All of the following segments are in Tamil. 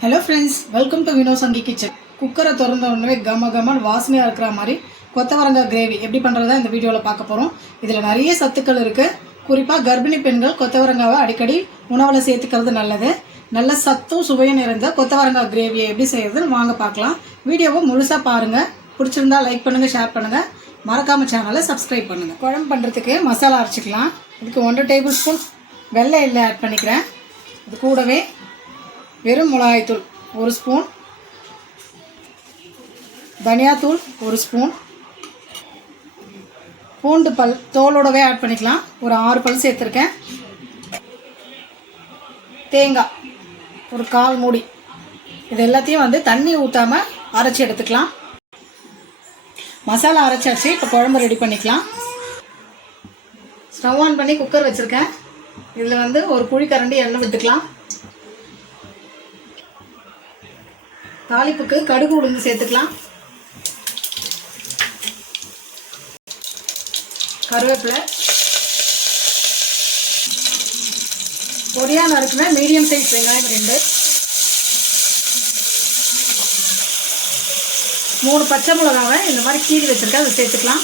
Hello friends welcome to Vino Sanki kitchen குக்கரை திறந்த உடனே கம கமன் வாசனையாக இருக்கிற மாதிரி கொத்தவரங்காய் கிரேவி எப்படி பண்ணுறதா இந்த வீடியோவில் பார்க்க போகிறோம் இதில் நிறைய சத்துக்கள் இருக்குது குறிப்பாக கர்ப்பிணி பெண்கள் கொத்தவரங்காவை அடிக்கடி உணவில் சேர்த்துக்கிறது நல்லது. நல்ல சத்தும் சுவையும் நிறைந்த கொத்தவரங்காய் கிரேவியை எப்படி செய்யறதுன்னு வாங்க பார்க்கலாம். வீடியோவை முழுசாக பாருங்கள் பிடிச்சிருந்தா லைக் பண்ணுங்கள் ஷேர் பண்ணுங்கள் மறக்காம சேனலை சப்ஸ்கிரைப் பண்ணுங்கள் குழம்பு பண்ணுறதுக்கு மசாலா அரைச்சிக்கலாம். இதுக்கு ஒன்றரை டேபிள் ஸ்பூன் வெள்ளை எண்ணெய் ஆட் பண்ணிக்கிறேன். இது கூடவே வெறும் மிளகாய்த்தூள் ஒரு ஸ்பூன். தனியாத்தூள் ஒரு ஸ்பூன். பூண்டு பல் தோலோடவே ஆட் பண்ணிக்கலாம். ஒரு ஆறு பல் சேர்த்துருக்கேன். தேங்காய் ஒரு கால் மூடி. இது எல்லாத்தையும் வந்து தண்ணி ஊற்றாமல் அரைச்சி எடுத்துக்கலாம். மசாலா அரைச்சாச்சு இப்போ குழம்பு ரெடி பண்ணிக்கலாம். ஸ்டவ் ஆன் பண்ணி குக்கர் வச்சுருக்கேன். இதில் வந்து ஒரு குழிக்கரண்டி எண்ணெய் விட்டுக்கலாம். தாளிப்புக்கு கடுகு உளுந்து சேர்த்துக்கலாம். கருவேப்பிலை. பொடியாக நறுக்குன மீடியம் சைஸ் வெங்காயம் ரெண்டு. மூணு பச்சை மிளகாவை இந்த மாதிரி கீழ் வச்சுருக்கேன் அதை சேர்த்துக்கலாம்.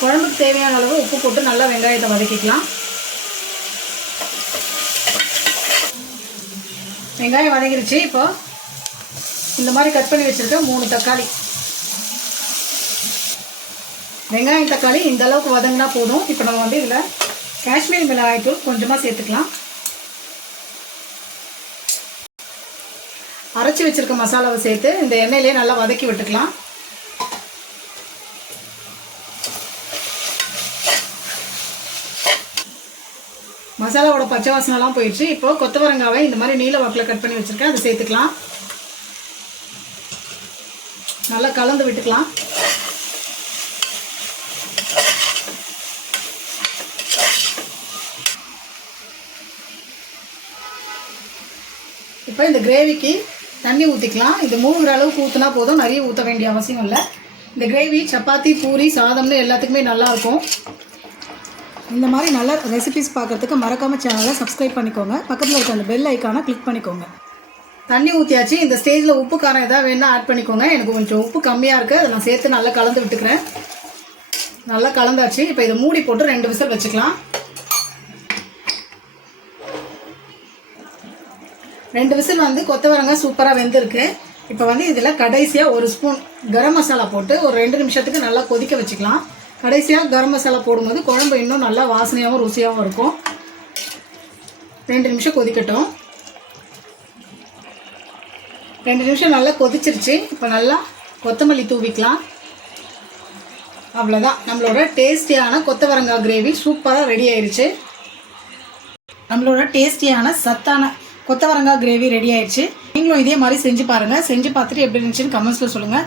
குழம்புக்கு தேவையான அளவு உப்பு போட்டு நல்லா வெங்காயத்தை வதக்கிக்கலாம். வெங்காயம் வதங்கிருச்சு. இப்போ இந்த மாதிரி கட் பண்ணி வச்சுருக்கேன் மூணு தக்காளி. வெங்காயம் தக்காளி இந்த அளவுக்கு வதங்கினா போதும். இப்போ நம்ம வந்து இதில் காஷ்மீர் மிளகாய் தூள் கொஞ்சமாக சேர்த்துக்கலாம். அரைச்சி வச்சுருக்க மசாலாவை சேர்த்து இந்த எண்ணெயிலே நல்லா வதக்கி விட்டுக்கலாம். மசாலாவோட பச்சை வாசனைலாம் போயிடுச்சு. இப்போ கொத்தவரங்காவை இந்த மாதிரி நீல வாக்கில் கட் பண்ணி வச்சுருக்கேன். அதை சேர்த்துக்கலாம். நல்லா கலந்து விட்டுக்கலாம். இப்போ இந்த கிரேவிக்கு தண்ணி ஊற்றிக்கலாம் இது மூழ்கிற அளவுக்கு ஊற்றினா போதும். நிறைய ஊற்ற வேண்டிய அவசியம் இல்லை. இந்த கிரேவி சப்பாத்தி பூரி சாதம்னு எல்லாத்துக்குமே நல்லாயிருக்கும் இந்த மாதிரி நல்ல ரெசிபிஸ் பார்க்குறதுக்கு மறக்காமல் சேனலை சப்ஸ்கிரைப் பண்ணிக்கோங்க. பக்கத்தில் இருக்க அந்த பெல் ஐக்கானை கிளிக் பண்ணிக்கோங்க. தண்ணி ஊற்றியாச்சு இந்த ஸ்டேஜில் உப்பு காரம் எதாவது வேணால் ஆட் பண்ணிக்கோங்க. எனக்கு கொஞ்சம் உப்பு கம்மியாக இருக்குது அதை நான் சேர்த்து நல்லா கலந்து விட்டுக்கிறேன். நல்லா கலந்தாச்சு. இப்போ இதை மூடி போட்டு ரெண்டு விசில் வச்சுக்கலாம். ரெண்டு விசில் வந்து கொத்தவரங்காய் சூப்பராக வெந்திருக்கு. இப்போ வந்து இதில் கடைசியாக ஒரு ஸ்பூன் கரம் மசாலா போட்டு ஒரு ரெண்டு நிமிஷத்துக்கு நல்லா கொதிக்க வச்சுக்கலாம். கடைசியாக கரம் மசாலா போடும்போது குழம்பு இன்னும் நல்லா வாசனையாகவும் ருசியாகவும் இருக்கும். ரெண்டு நிமிஷம் கொதிக்கட்டும். ரெண்டு நிமிஷம் நல்லா கொதிச்சிருச்சு. இப்போ நல்லா கொத்தமல்லி தூவிக்கலாம். அவ்வளோதான் நம்மளோட டேஸ்டியான கொத்தவரங்காய் கிரேவி சூப்பராக ரெடி ஆயிடுச்சு நம்மளோட டேஸ்டியான சத்தான கொத்தவரங்காய் கிரேவி ரெடி ஆயிடுச்சு நீங்களும் இதே மாதிரி செஞ்சு பாருங்கள் செஞ்சு பார்த்துட்டு எப்படி இருந்துச்சுன்னு கமெண்ட்ஸில் சொல்லுங்கள்